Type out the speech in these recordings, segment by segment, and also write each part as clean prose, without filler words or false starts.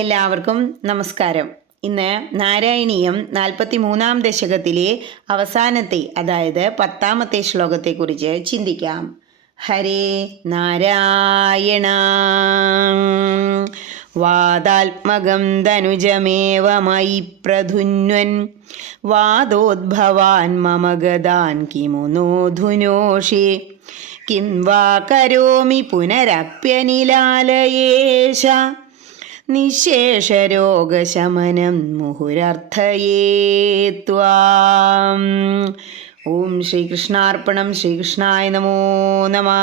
എല്ലാവർക്കും നമസ്കാരം. ഇന്ന് നാരായണീയം 43-ാം ദശകത്തിലെ അവസാനത്തെ, അതായത് 10-ാമത്തെ ശ്ലോകത്തെക്കുറിച്ച് ചിന്തിക്കാം. ഹരേ നാരായണ. വാദാത്മകം ധനുജമേവ മയി പ്രധുന്വൻ വാദോദ്ഭവാൻ മമ ഗദാൻ കിമു നോധുനോഷി കിം വാ കരോമി പുനരപ്യനിലാലയേശ നിശേഷരോഗശമനം മുഹുരർത്ഥയേ ത്വാം. ഓം ശ്രീകൃഷ്ണാർപ്പണം. ശ്രീകൃഷ്ണായ നമോ നമഃ.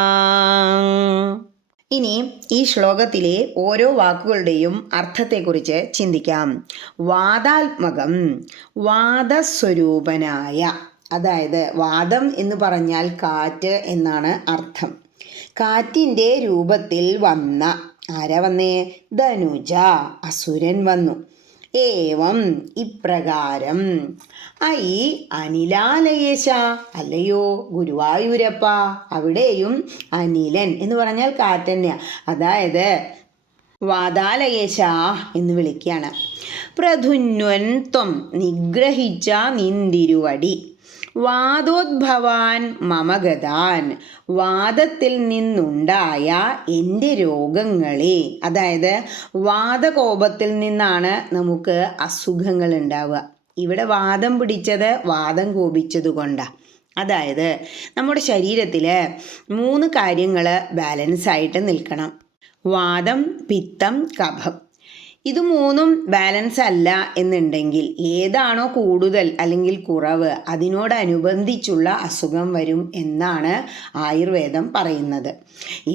ഇനി ഈ ശ്ലോകത്തിലെ ഓരോ വാക്കുകളുടെയും അർത്ഥത്തെക്കുറിച്ച് ചിന്തിക്കാം. വാദാത്മകം, വാദസ്വരൂപനായ, അതായത് വാദം എന്ന് പറഞ്ഞാൽ കാറ്റ് എന്നാണ് അർത്ഥം. കാറ്റിൻ്റെ രൂപത്തിൽ വന്ന, ആരാ വന്നേ? ധനുജ, അസുരൻ വന്നു. ഏവം, ഇപ്രകാരം. ഐ അനിലാലയേശ, അല്ലയോ ഗുരുവായൂരപ്പ, അവിടെയും അനിലൻ എന്ന് പറഞ്ഞാൽ കാറ്റ് തന്നെയാണ്. അതായത് വാദാലയേശ എന്ന് വിളിക്കുകയാണ്. പ്രധുന്വൻ ത്വം, നിഗ്രഹിച്ച നിന്തിരുവടി. വാദോദ്ഭവാൻ മമഗതാൻ, വാദത്തിൽ നിന്നുണ്ടായ എൻ്റെ രോഗങ്ങളെ. അതായത് വാദകോപത്തിൽ നിന്നാണ് നമുക്ക് അസുഖങ്ങൾ ഉണ്ടാവുക. ഇവിടെ വാദം പിടിച്ചത് വാദം കോപിച്ചത് കൊണ്ടാണ്. അതായത് നമ്മുടെ ശരീരത്തിൽ 3 കാര്യങ്ങൾ ബാലൻസ് ആയിട്ട് നിൽക്കണം. വാദം, പിത്തം, കഫം. ഇത് 3ഉം ബാലൻസ് അല്ല എന്നുണ്ടെങ്കിൽ ഏതാണോ കൂടുതൽ അല്ലെങ്കിൽ കുറവ്, അതിനോടനുബന്ധിച്ചുള്ള അസുഖം വരും എന്നാണ് ആയുർവേദം പറയുന്നത്.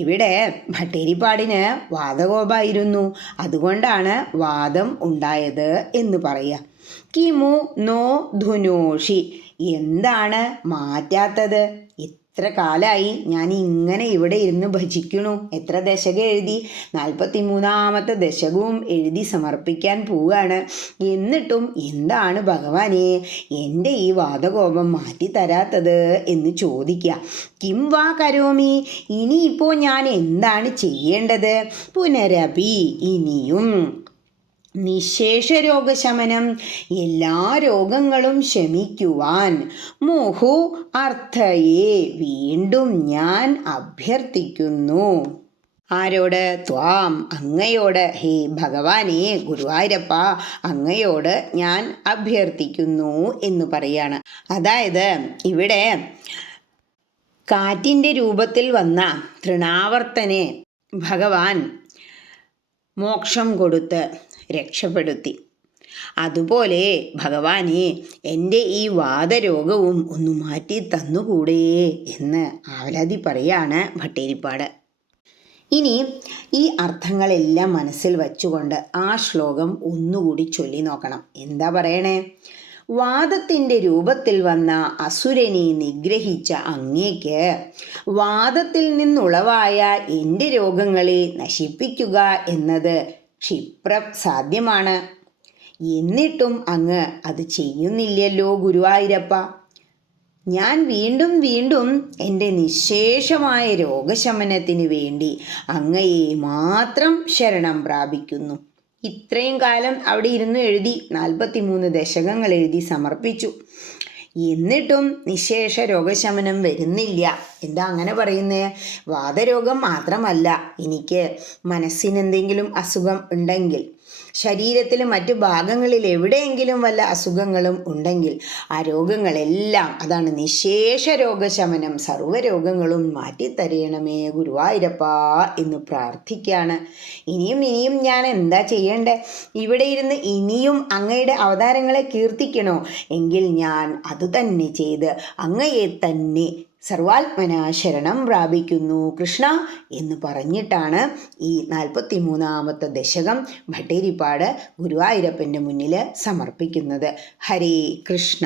ഇവിടെ ഭട്ടേരിപ്പാടിന് വാദകോപമായിരുന്നു, അതുകൊണ്ടാണ് വാദം ഉണ്ടായത് എന്ന് പറയുക. കിമു നോ ധുനോഷി, എന്താണ് മാറ്റാത്തത്? എത്ര കാലമായി ഞാൻ ഇങ്ങനെ ഇവിടെ ഇരുന്ന് ഭജിക്കണു. എത്ര ദശകം എഴുതി? 43-ാമത്തെ ദശകവും എഴുതി സമർപ്പിക്കാൻ പോവുകയാണ്. എന്നിട്ടും എന്താണ് ഭഗവാനെ എൻ്റെ ഈ വാദകോപം മാറ്റിത്തരാത്തത് എന്ന് ചോദിക്കുക. കിം വാ കരോമി, ഇനിയിപ്പോൾ ഞാൻ എന്താണ് ചെയ്യേണ്ടത്? പുനരപി, ഇനിയും. നിശേഷ രോഗശമനം, എല്ലാ രോഗങ്ങളും ശമിക്കുവാൻ. മുഹു അർത്ഥയേ, വീണ്ടും ഞാൻ അഭ്യർത്ഥിക്കുന്നു. ആരോട്? ത്വാം, അങ്ങയോട്. ഹേ ഭഗവാനെ, ഗുരുവായൂരപ്പ, അങ്ങയോട് ഞാൻ അഭ്യർത്ഥിക്കുന്നു എന്ന് പറയാണ്. അതായത് ഇവിടെ കാറ്റിൻ്റെ രൂപത്തിൽ വന്ന തൃണാവർത്തനെ ഭഗവാൻ മോക്ഷം കൊടുത്ത് രക്ഷപ്പെടുത്തി. അതുപോലെ ഭഗവാനെ, എൻ്റെ ഈ വാദരോഗവും ഒന്ന് മാറ്റി തന്നുകൂടേ എന്ന് ആവലാതി പറയാണ് ഭട്ടേരിപ്പാട്. ഇനി ഈ അർത്ഥങ്ങളെല്ലാം മനസ്സിൽ വച്ചുകൊണ്ട് ആ ശ്ലോകം ഒന്നുകൂടി ചൊല്ലി നോക്കണം. എന്താ പറയണേ? വാദത്തിൻ്റെ രൂപത്തിൽ വന്ന അസുരനെ നിഗ്രഹിച്ച അങ്ങേക്ക് വാദത്തിൽ നിന്നുളവായ എൻ്റെ രോഗങ്ങളെ നശിപ്പിക്കുക എന്നത് ക്ഷിപ്രസാധ്യമാണ്. എന്നിട്ടും അങ്ങ് അത് ചെയ്യുന്നില്ലല്ലോ ഗുരുവായൂരപ്പ. ഞാൻ വീണ്ടും വീണ്ടും എൻ്റെ നിശേഷമായ രോഗശമനത്തിന് വേണ്ടി അങ്ങയെ മാത്രം ശരണം പ്രാപിക്കുന്നു. ഇത്രയും കാലം അവിടെ ഇരുന്ന് എഴുതി 43 ദശകങ്ങൾ എഴുതി സമർപ്പിച്ചു. എന്നിട്ടും നിശേഷ രോഗശമനം വരുന്നില്ല. എന്താ അങ്ങനെ പറയുന്നേ? വാദരോഗം മാത്രമല്ല, എനിക്ക് മനസ്സിനെന്തെങ്കിലും അസുഖം ഉണ്ടെങ്കിൽ, ശരീരത്തിൽ മറ്റു ഭാഗങ്ങളിൽ എവിടെയെങ്കിലും വല്ല അസുഖങ്ങളും ഉണ്ടെങ്കിൽ ആ രോഗങ്ങളെല്ലാം, അതാണ് നിശേഷ രോഗശമനം, സർവ്വരോഗങ്ങളും മാറ്റിത്തരയണമേ ഗുരുവായൂരപ്പ എന്ന് പ്രാർത്ഥിക്കുകയാണ്. ഇനിയും ഞാൻ എന്താ ചെയ്യേണ്ടേ? ഇവിടെ ഇരുന്ന് ഇനിയും അങ്ങയുടെ അവതാരങ്ങളെ കീർത്തിക്കണോ? എങ്കിൽ ഞാൻ അതുതന്നെ ചെയ്ത് അങ്ങയെ തന്നെ സർവാത്മന ശരണം പ്രാപിക്കുന്നു കൃഷ്ണ എന്ന് പറഞ്ഞിട്ടാണ് ഈ 43-ാമത്തെ ദശകം ഭട്ടേരിപ്പാട് ഗുരുവായൂരപ്പൻ്റെ മുന്നിൽ സമർപ്പിക്കുന്നത്. ഹരേ കൃഷ്ണ.